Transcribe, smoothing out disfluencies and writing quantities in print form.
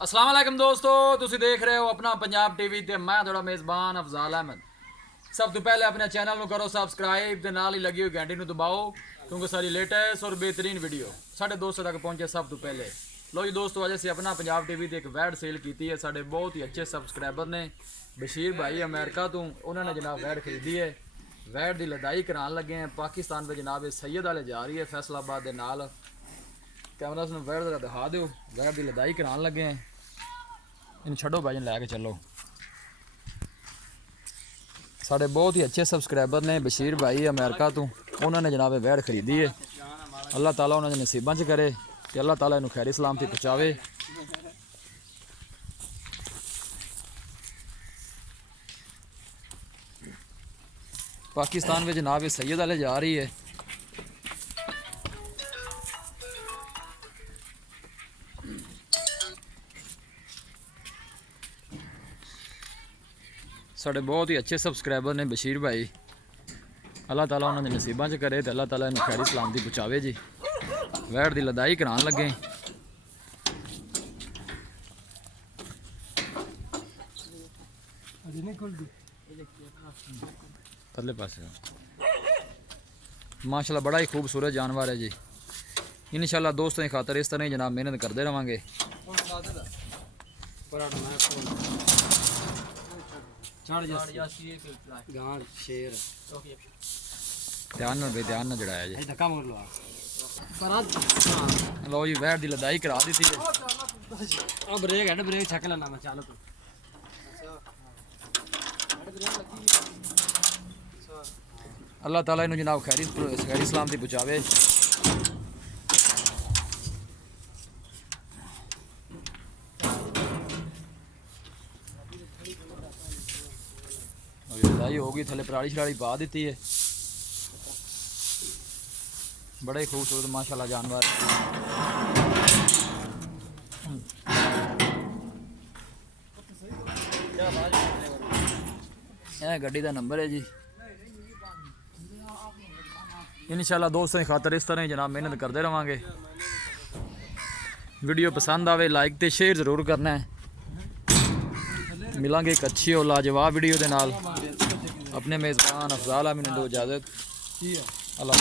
अस्सलाम वालेकुम दोस्तों, तुसी देख रहे हो अपना पंजाब टीवी ते मैं थोड़ा मेज़बान अफजाल अहमद। सब तो पहले अपने चैनल को करो सब्सक्राइब ते नाल ही लगी हुई घंटी को दबाओ क्योंकि सारी लेटेस्ट और बेहतरीन वीडियो साढ़े दोस्तों तक पहुंचे सब तो पहले। लो जी दोस्तों, अजय से अपना पंजाब टीवी ते एक वैड सेल की है। साढ़े बहुत ही अच्छे सबसक्राइबर ने बशीर भाई अमेरिका तो उन्होंने जनाब वैड खरीदी है। वैड की लदाई कराने लगे हैं पाकिस्तान में जनाब सैयद वाले जा रही है फैसलाबाद के नाल। कैमरा से वैड जरा दिखा दो, वैड की लदाई कराने लगे हैं। इन छो भाई लैके चलो। साढ़े बहुत ही अच्छे सबसक्राइबर ने बशीर भाई अमेरिका तो उन्होंने जनाब वैड खरीदी है। अल्लाह ताला उन्होंने नसीबा च करे कि अल्लाह ताला इन्हू खैरी सलामती पहुँचावे। पाकिस्तान में जनाब सैयद वाले जा रही है। साढ़े बहुत ही अच्छे सबसक्राइबर ने बशीर भाई, अल्लाह ताला उन्होंने नसीबा च करे तो अल्लाह ताला इन्हें खैरी सलामती पहुँचावे जी। वैड की लदाई कराने लगे थले पासे। माशाल्लाह बड़ा ही खूबसूरत जानवर है जी। इंशाल्लाह दोस्तों की खातर इस तरह ही जनाब मेहनत करते रहेंगे। ध्यान ध्यान जड़ाया जी। लो जी वैड की लदाई करा दी थी। ब्रेक छक लेना मैं चालू अल्लाह ताला इन्हू जनाब खैरी सलामती पहुँचावे। लदाई हो गई, थले पराली शराली पा दी है। बड़ा ही खूबसूरत माशाल्लाह जानवर। यह गड्डी का नंबर है जी। इंशाल्लाह दोस्तों की खातर इस तरह ही जनाब मेहनत करते रहेंगे। वीडियो पसंद आवे लाइक ते शेयर जरूर करना है। मिलांगे एक अच्छी और लाजवाब वीडियो के नाल। अपने मेज़बान अफजाल अहमद ने दो इजाज़त। अल्लाह।